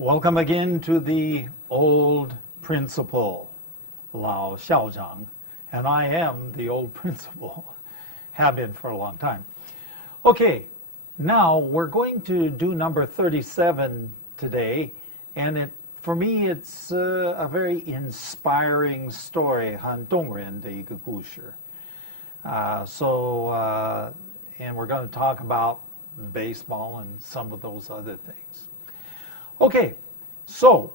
Welcome again to the old principal, Lao Xiaozhang, and I am the old principal, have been for a long time. Okay, now we're going to do number 37 today, and for me it's a very inspiring story, 很动人的一个故事. And we're going to talk about baseball and some of those other things. Okay, so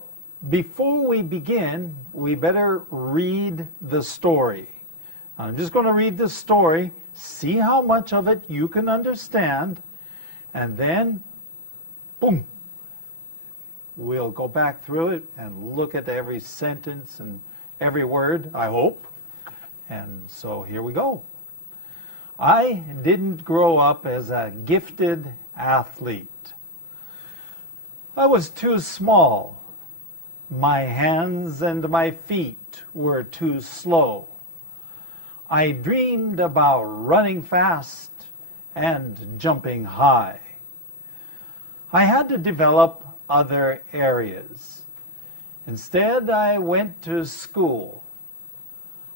before we begin, we better read the story. I'm just going to read the story, see how much of it you can understand, and then, boom, we'll go back through it and look at every sentence and every word, I hope. And so here we go. I didn't grow up as a gifted athlete. I was too small. My hands and my feet were too slow. I dreamed about running fast and jumping high. I had to develop other areas. Instead, I went to school.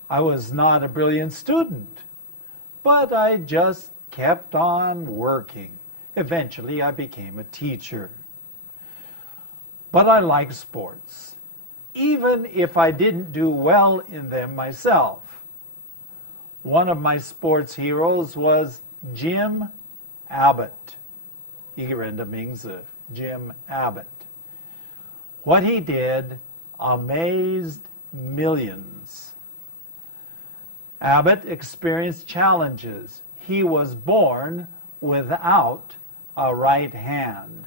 I was not a brilliant student, but I just kept on working. Eventually, I became a teacher. But I like sports, even if I didn't do well in them myself. One of my sports heroes was Jim Abbott. 一个人的名字, Jim Abbott. What he did amazed millions. Abbott experienced challenges. He was born without a right hand.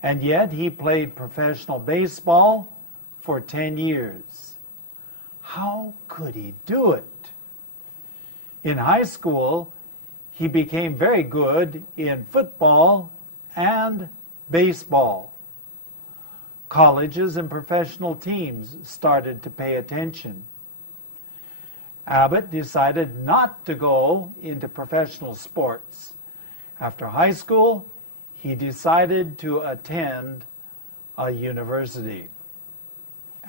And yet he played professional baseball for 10 years. How could he do it? In high school, he became very good in football and baseball. Colleges and professional teams started to pay attention. Abbott decided not to go into professional sports. After high school, he decided to attend a university.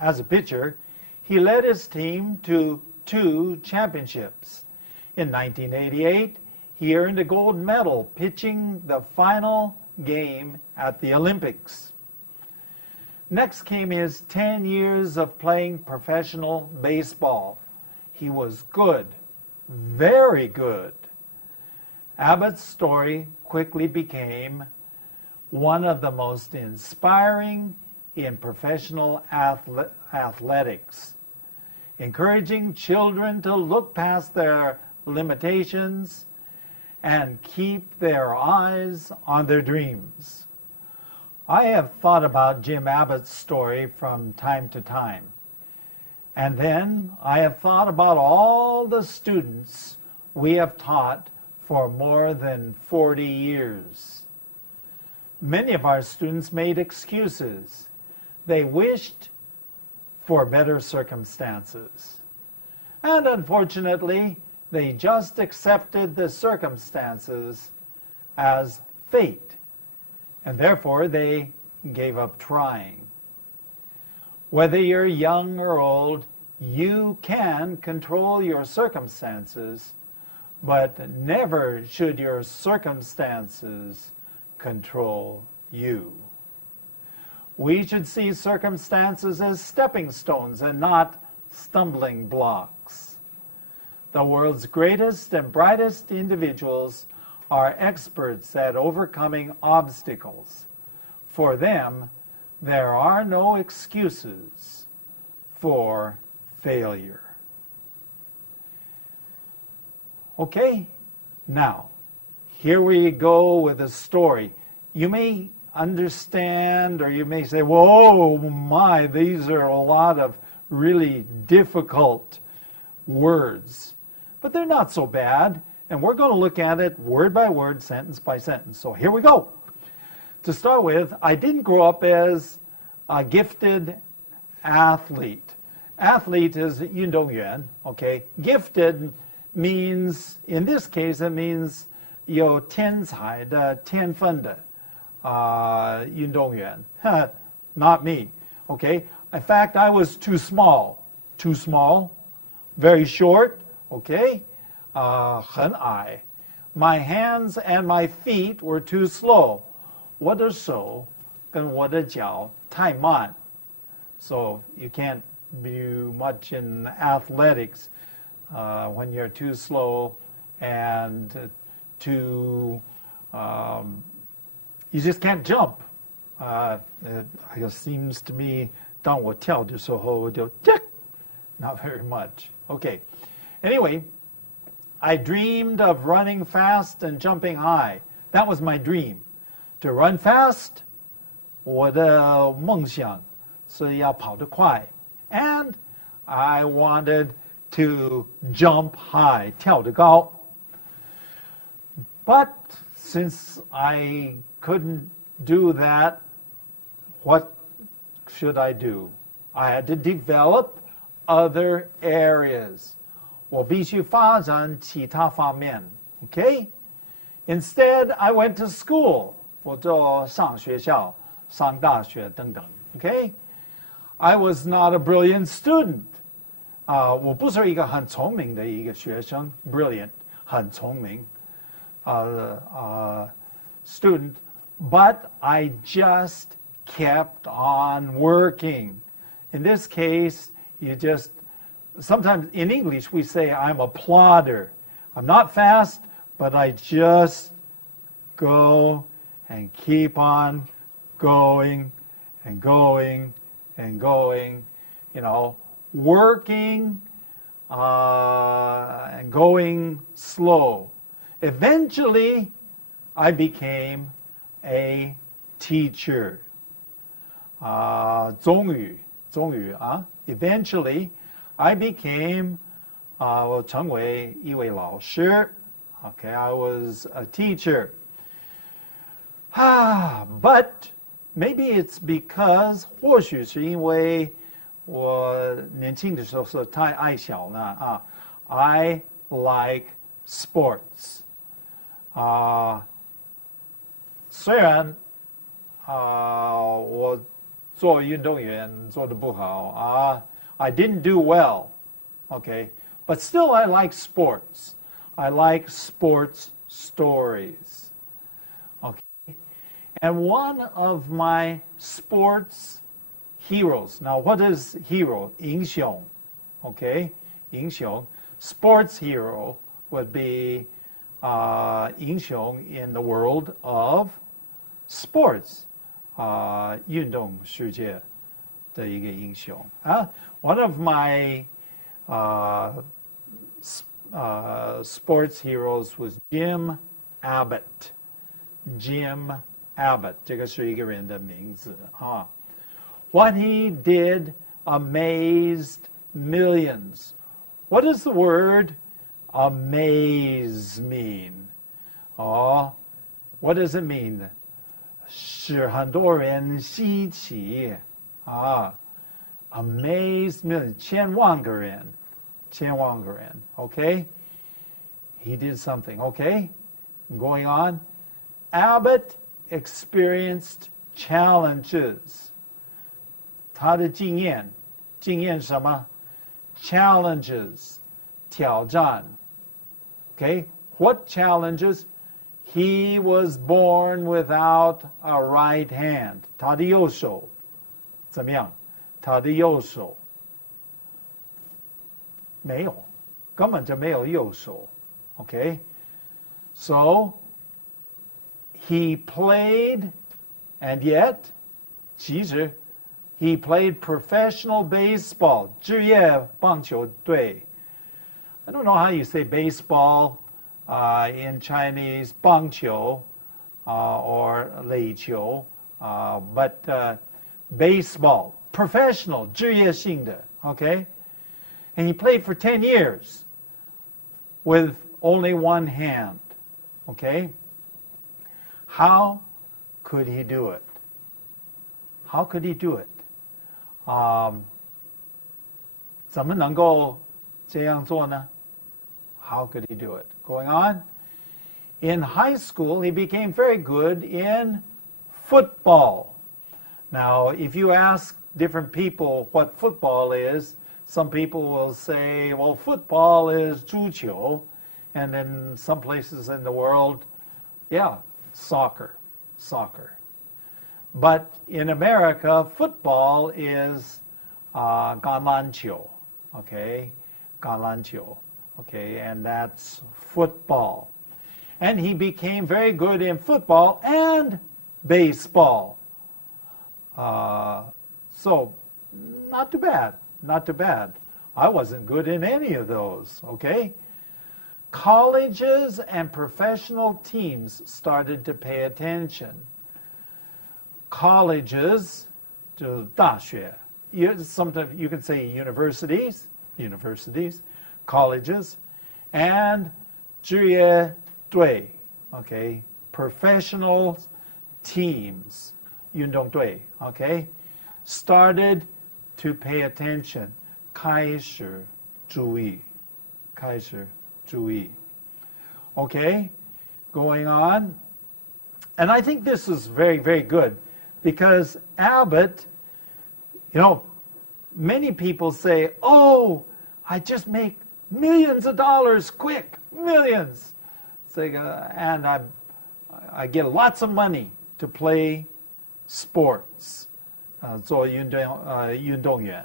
As a pitcher, he led his team to 2 championships. In 1988, he earned a gold medal pitching the final game at the Olympics. Next came his 10 years of playing professional baseball. He was good, very good. Abbott's story quickly became one of the most inspiring in professional athletics, encouraging children to look past their limitations and keep their eyes on their dreams. I have thought about Jim Abbott's story from time to time, and then I have thought about all the students we have taught for more than 40 years. Many of our students made excuses. They wished for better circumstances. And unfortunately, they just accepted the circumstances as fate, and therefore they gave up trying. Whether you're young or old, you can control your circumstances, but never should your circumstances control you. We should see circumstances as stepping stones and not stumbling blocks. The world's greatest and brightest individuals are experts at overcoming obstacles. For them, there are no excuses for failure. Okay, now, here we go with a story. You may understand, or you may say, whoa, my, these are a lot of really difficult words. But they're not so bad, and we're going to look at it word by word, sentence by sentence. So here we go. To start with, I didn't grow up as a gifted athlete. Athlete is 运动员, okay? Gifted means, in this case, it means 有天才的天分的运动员 not me. Okay? In fact, I was too small, very short. Okay? 很矮. My hands and my feet were too slow. 我的手跟我的脚太慢. So you can't do much in athletics when you're too slow and too, you just can't jump. It seems to me, 当我跳的时候我就 not very much. Okay. Anyway, I dreamed of running fast and jumping high. That was my dream. To run fast, 我的梦想是要跑得快. And I wanted to jump high, 跳得高. But since I couldn't do that, what should I do? I had to develop other areas. 我必须发展其他方面. Okay? Instead, I went to school. 我就上学校, 上大学等等. Okay? I was not a brilliant student. 我不是一个很聪明的一个学生, brilliant, 很聪明, student, but I just kept on working. In this case, sometimes in English we say I'm a plodder. I'm not fast, but I just go and keep on going and going and going, working and going slow. Eventually, I became a teacher. 终于, eventually, I became, 我成为一位老师. Okay, I was a teacher. But maybe it's because, 或许是因为我年轻的时候是太爱小了. I like sports. 虽然我做运动员做得不好, I didn't do well, okay, but still I like sports. I like sports stories, okay, and one of my sports heroes. Now, what is hero? 英雄, okay, 英雄. Sports hero would be 英雄 in the world of sports. 运动世界的一个英雄. One of my sports heroes was Jim Abbott. Jim Abbott. 这个是一个人的名字. What he did amazed millions. What does the word amaze mean? What does it mean? 使很多人稀奇. Amazed millions. 千万个人. Okay? He did something. Okay? Going on. Abbott experienced challenges. 他的经验什么? Challenges. 挑战. Okay? What challenges? He was born without a right hand. 他的右手怎么样? 他的右手没有，根本就没有右手. Okay? So, he played, and yet, 其实 he played professional baseball, 职业棒球队. I don't know how you say baseball in Chinese, 棒球 or 垒球, but baseball, professional, 职业性的, okay? And he played for 10 years with only one hand, okay? How could he do it? How could he do it? 怎么能够这样做呢? How could he do it? Going on. In high school, he became very good in football. Now, if you ask different people what football is, some people will say, well, football is 足球. And in some places in the world, yeah, soccer. But in America, football is 橄榄球, okay? 橄榄球, okay? And that's football. And he became very good in football and baseball. So, not too bad. I wasn't good in any of those, okay? Colleges and professional teams started to pay attention. Colleges, 就是大学. Sometimes you can say universities, colleges, and 职业队, okay, professional teams, 运动队, okay, started to pay attention. 开始注意. Okay, going on. And I think this is very, very good because Abbott, many people say, oh, I just make millions of dollars quick, millions. And I get lots of money to play sports, 做运动员.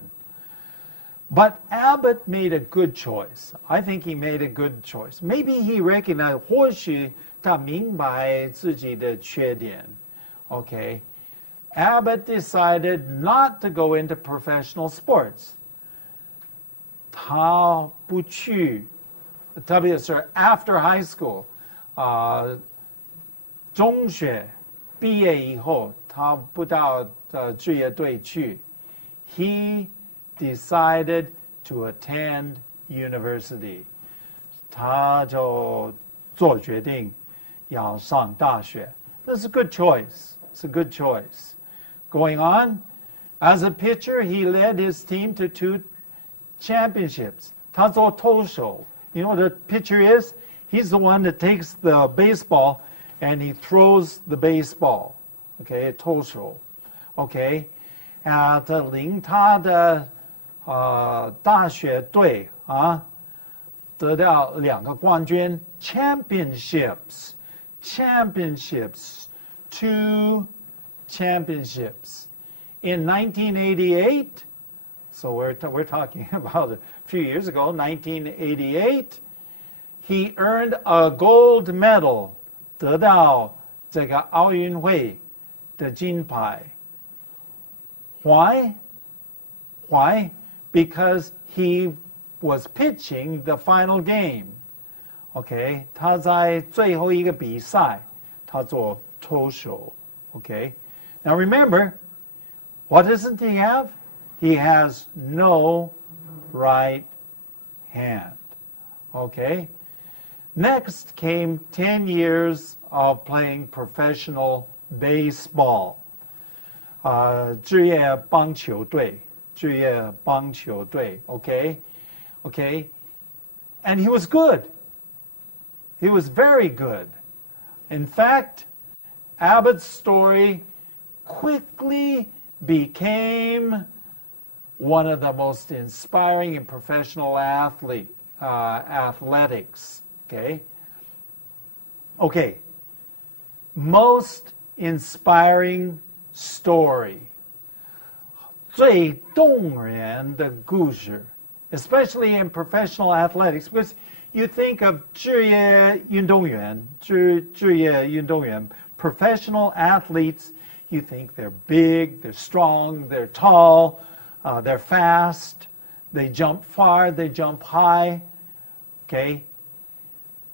But Abbott made a good choice. I think he made a good choice. Maybe he recognized, 或许他明白自己的缺点. Okay. Abbott decided not to go into professional sports. 他不去, 特别是 after high school, 中学毕业以后，他不到职业队去. He decided to attend university. 他就做决定要上大学. That's a good choice. It's a good choice. Going on, as a pitcher, he led his team to 2 championships. 他做投手. You know what a pitcher is? He's the one that takes the baseball and he throws the baseball. Okay, 投手. Okay, 他领他的大学队得到2个冠军 championships, 2 championships. In 1988, so we're talking about a few years ago, 1988, he earned a gold medal, 得到这个奥运会的金牌. Why? Because he was pitching the final game. Okay, 他在最后一个比赛，他做投手. Okay, now remember, what doesn't he have? He has no right hand. Okay, next came 10 years of playing professional baseball. 职业棒球队. Okay, and he was good. He was very good. In fact, Abbott's story quickly became one of the most inspiring in professional athletics. Okay, most inspiring story. 最动人的故事, especially in professional athletics, because you think of 职业运动员, professional athletes, you think they're big, they're strong, they're tall, they're fast, they jump far, they jump high, okay?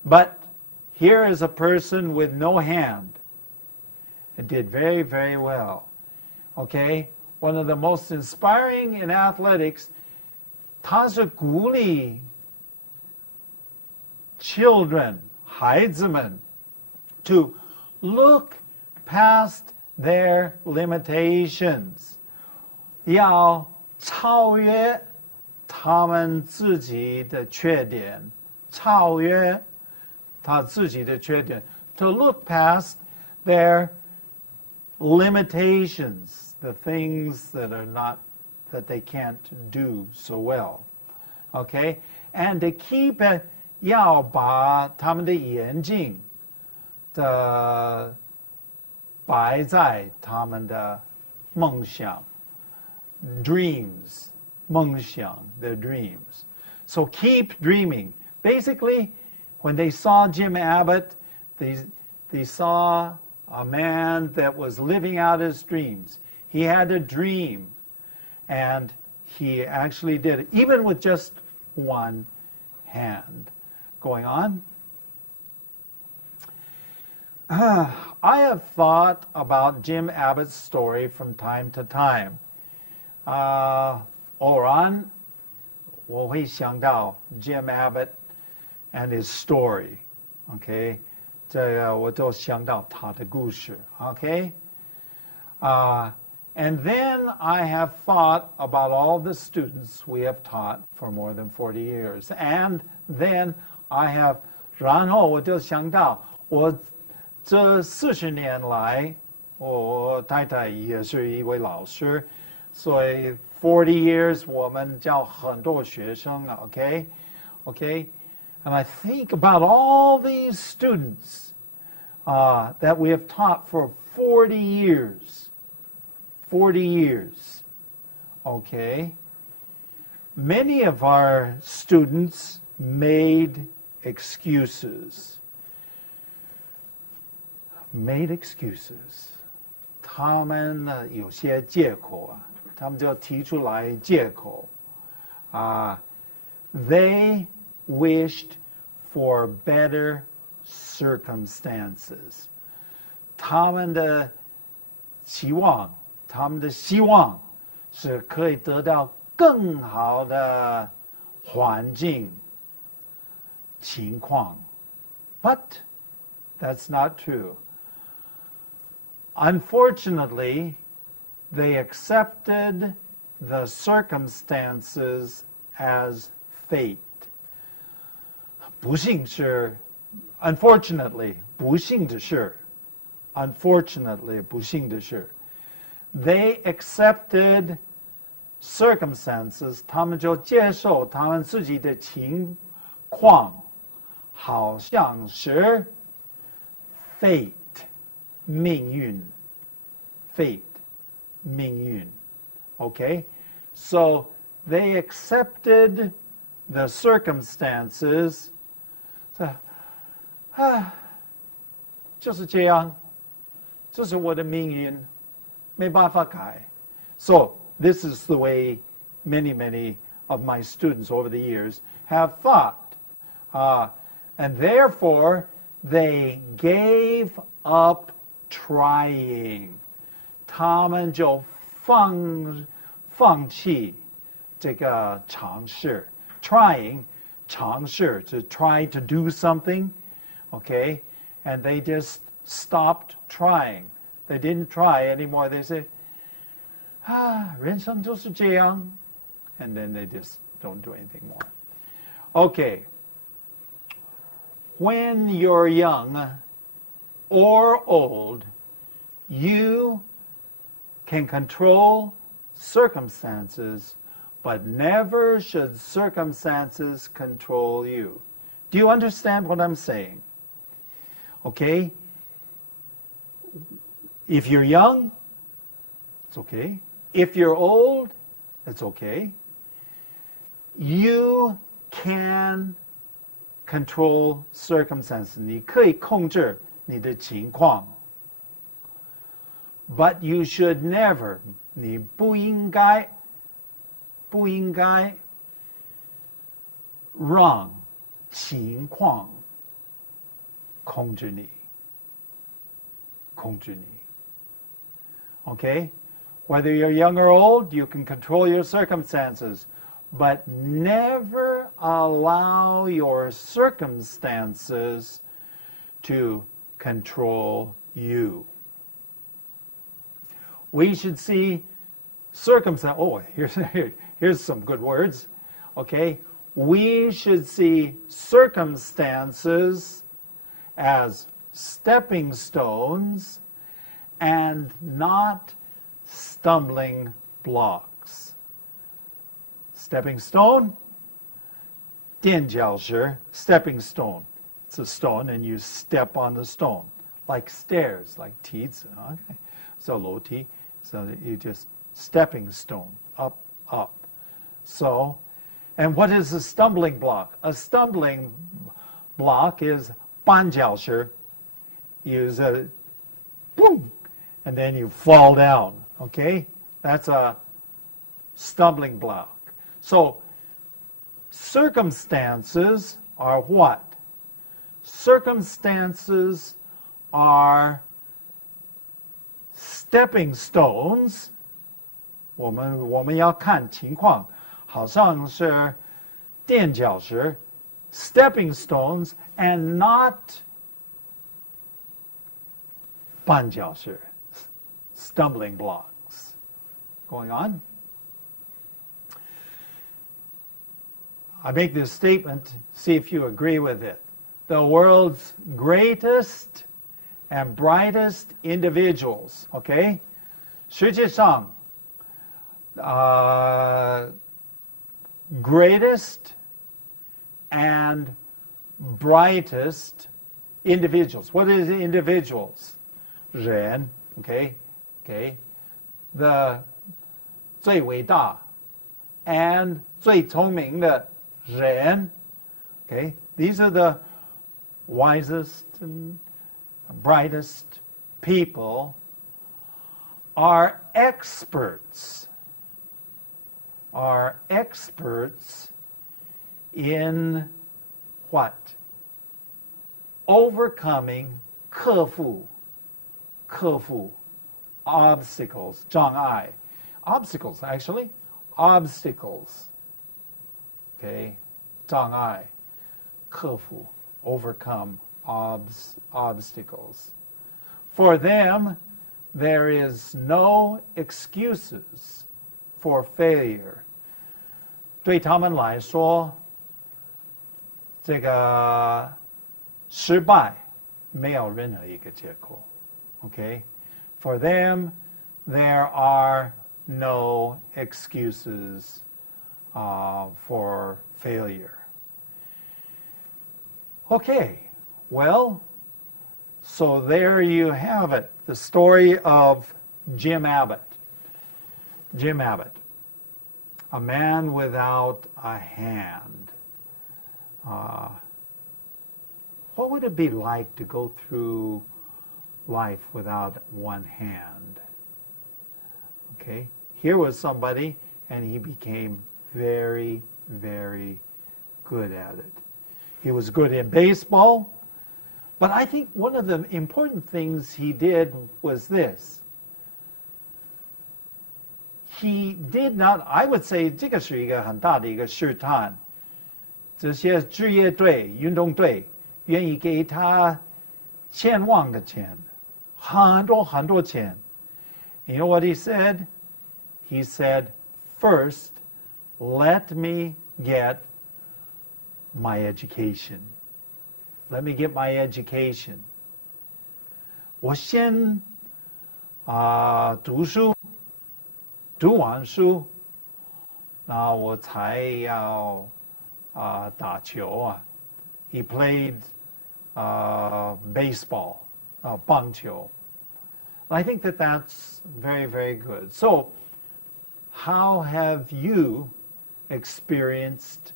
But here is a person with no hand. It did very, very well, okay? One of the most inspiring in athletics, 他是鼓励 children, 孩子们 to look past their limitations, 要超越他们自己的缺点, 超越他自己的缺点, to look past their limitations, the things that they can't do so well. Okay? And to keep it, 要把他们的眼睛摆在他们的梦想 dreams 梦想 their dreams. So keep dreaming. Basically, when they saw Jim Abbott, they saw a man that was living out his dreams. He had a dream, and he actually did it, even with just one hand. Going on. I have thought about Jim Abbott's story from time to time. 偶然我会想到 Jim Abbott and his story. Okay? 这个我就想到他的故事. Okay? And then I have thought about all the students we have taught for more than 40 years. And then I have, 然后我就想到我这40年来，我太太也是一位老师，所以40 years 我们教很多学生 okay? Okay? And I think about all these students that we have taught for 40 years. 40 years. Okay? Many of our students made excuses. Made excuses. 他们有些借口他们就提出来借口They wished for better circumstances. 他们的希望是可以得到更好的环境情况 But that's not true. Unfortunately, they accepted the circumstances as fate. 不幸是 unfortunately, 不幸的是 unfortunately, 不幸的是 they accepted circumstances, 他们就接受他们自己的情况好像是 fate 命运 fate 命运 Okay? So they accepted the circumstances 就是这样这是我的命运没办法改 So this is the way many of my students over the years have thought. And therefore, they gave up trying. 他们就放弃这个尝试 Trying, 尝试 to try to do something, okay? And they just stopped trying. They didn't try anymore. They said, 人生就是这样 And then they just don't do anything more. Okay. When you're young or old, you can control circumstances, but never should circumstances control you. Do you understand what I'm saying? Okay? If you're young, it's okay. If you're old, it's okay. You can control circumstances. 你可以控制你的情况 But you should never, 你不应该让情况控制你 Okay? Whether you're young or old, you can control your circumstances, but never allow your circumstances to control you. We should see circumstance. Oh, here's some good words. Okay? We should see circumstances as stepping stones and not stumbling blocks. Stepping stone, 垫脚石, stepping stone. It's a stone and you step on the stone. Like stairs, like 梯子, okay. So 楼梯, so you just stepping stone, up, up. So, and what is a stumbling block? A stumbling block is 绊脚石. Use a boom, and then you fall down. Okay, that's a stumbling block. So, circumstances are what? Circumstances are stepping stones. 我们要看情况，好像是垫脚石 stepping stones and not 绊脚石 stumbling blocks. Going on. I make this statement, see if you agree with it. The world's greatest and brightest individuals, okay? 世界上 greatest and brightest individuals. What is individuals? 人, okay? Okay. The 最伟大 and 最聪明的人. Okay? These are the wisest and brightest people are experts in what? Overcoming 克服 obstacles 障碍 obstacles actually obstacles okay 障碍克服 overcome obstacles. For them, there is no excuses for failure. 对他们来说，这个失败没有任何一个借口。Okay? For them, there are no excuses for failure. Okay, well, so there you have it, the story of Jim Abbott. Jim Abbott, a man without a hand. What would it be like to go through life without one hand? Okay, here was somebody, and he became very, very good at it. He was good in baseball, but I think one of the important things he did was this. He did not, I would say, 这个是一个很大的一个试探。这些职业队、运动队愿意给他千万个钱，很多很多钱。You know what he said? He said, first, let me get my education. Let me get my education. 我先读书，读完书，那我才要打球啊。He played baseball, 棒球。I think that that's very, very good. So, how have you experienced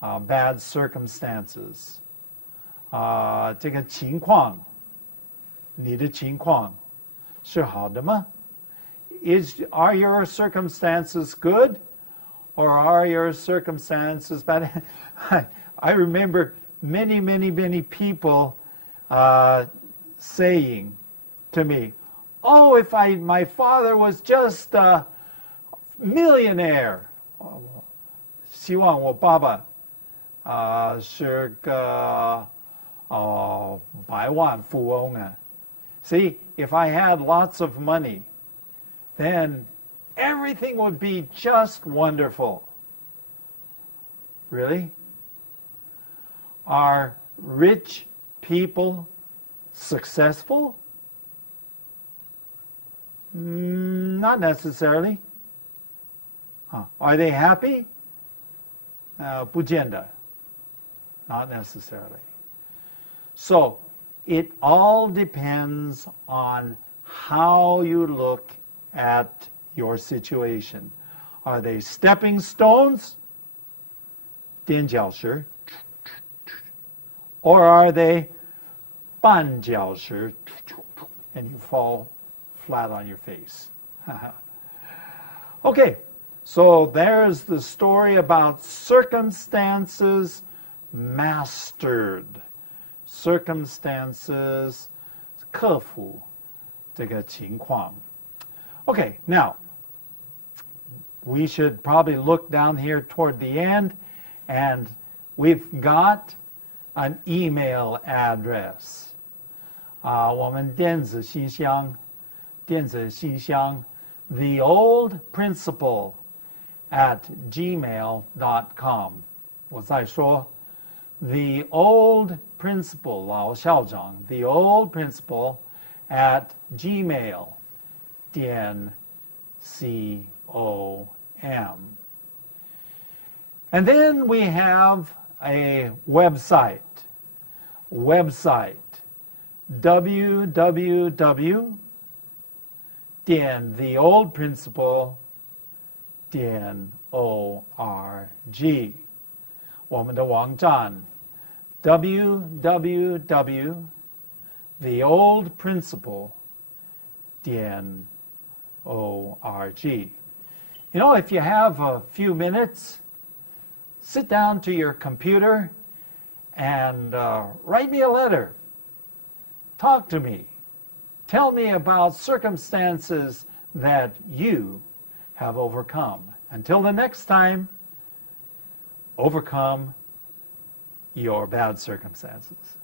bad circumstances? 这个情况，你的情况是好的吗？Are your circumstances good, or are your circumstances bad? I remember many people saying to me, "Oh, if my father was just a millionaire." 希望我爸爸是个百万富翁啊。See, if I had lots of money, then everything would be just wonderful. Really? Are rich people successful? Not necessarily. Are they happy? 不见得. Not necessarily. So, it all depends on how you look at your situation. Are they stepping stones? 垫脚石. Or are they 绊脚石? And you fall flat on your face. Okay, so there's the story about circumstances mastered. Circumstances 克服这个情况. Okay, now, we should probably look down here toward the end, and we've got an email address. 我们电子信箱 the old principal at gmail.com. 我再说 the old principal 老校长 the old principal at gmail.com. And then we have a website www.theoldprinciple.org. 我们的网站 www.theoldprinciple.org. You know, if you have a few minutes, sit down to your computer and write me a letter. Talk to me. Tell me about circumstances that you have overcome. Until the next time, overcome your bad circumstances.